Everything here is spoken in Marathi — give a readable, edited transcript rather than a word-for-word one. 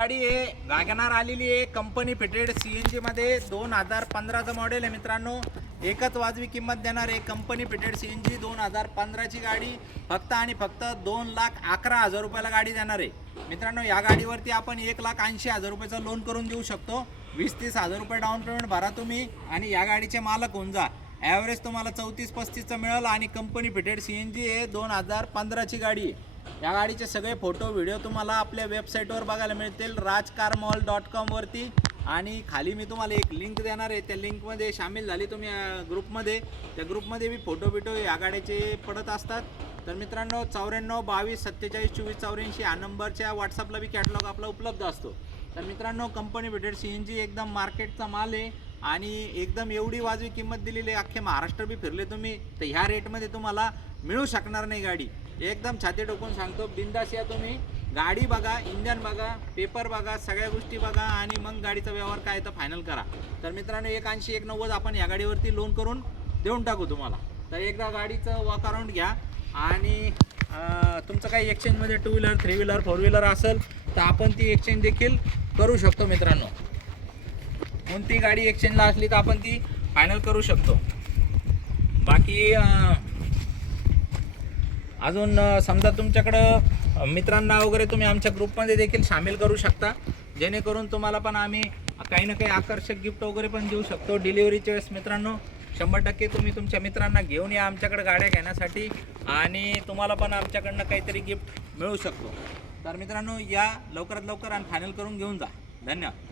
गाडी आहे वॅगनार आलेली आहे कंपनी फिटेड CNG मध्ये 2015चं मॉडेल आहे मित्रांनो। एकच वाजवी किंमत देणार आहे कंपनी फिटेड CNG 2015ची गाडी फक्त आणि फक्त 2,11,000 रुपयाला गाडी देणार आहे मित्रांनो। या गाडीवरती आपण 1,80,000 रुपयाचं लोन करून देऊ शकतो। 20-30 हजार रुपये डाऊन पेमेंट भरा तुम्ही आणि या गाडीचे मालक होऊन जा। ॲव्हरेज तुम्हाला 34-35चं मिळेल आणि कंपनी फिटेड CNG आहे 2015ची गाडी आहे। या गाडीचे सगळे फोटो व्हिडिओ तुम्हाला आपल्या वेबसाईटवर बघायला मिळतील rajcarmall.com वरती। आणि खाली मी तुम्हाला एक लिंक देणार आहे, त्या लिंकमध्ये सामील झाली तुम्ही ग्रुपमध्ये, त्या ग्रुपमध्ये मी फोटो बिटो या गाडीचे पडत असतात। तर मित्रांनो 94 22 47 24 84 या नंबरच्या व्हॉट्सअपला बी कॅटलॉग आपला उपलब्ध असतो। तर मित्रांनो कंपनी फिटेड CNG एकदम मार्केटचा माल आहे आणि एकदम एवढी वाजवी किंमत दिलेली आहे। अख्खे महाराष्ट्र बी फिरले तुम्ही तर ह्या रेटमध्ये तुम्हाला मिळू शकणार नाही गाडी। एकदम छाती ठोकून सांगतो, बिंदास या तुम्ही, गाडी बघा, इंजन बघा, पेपर बघा, सगळ्या गोष्टी बघा आणि मग गाडीचा व्यवहार काय तर फायनल करा। तर मित्रांनो 180-190 आपण या गाडीवरती लोन करून देऊन टाकू तुम्हाला। तर एकदा गाडीचं वॉक अराउंड घ्या आणि तुमचं काही एक्सचेंजमध्ये 2 व्हीलर 3 व्हीलर 4 व्हीलर असेल तर आपण ती एक्सचेंज देखील करू शकतो मित्रांनो। कोणती गाडी एक्सचेंजला असली तर आपण ती फायनल करू शकतो। बाकी अजून समजा तुमच्याकडं मित्रांना वगैरे तुम्ही आमच्या ग्रुपमध्ये देखील सामील करू शकता, जेणेकरून तुम्हाला पण आम्ही काही ना काही आकर्षक गिफ्ट वगैरे पण देऊ शकतो डिलिव्हरीच्या वेळेस। मित्रांनो 100% तुम्ही तुमच्या मित्रांना घेऊन या आमच्याकडे गाड्या घेण्यासाठी आणि तुम्हाला पण आमच्याकडनं काहीतरी गिफ्ट मिळू शकतो। तर मित्रांनो या लवकरात लवकर आणि फायनल करून घेऊन जा। धन्यवाद।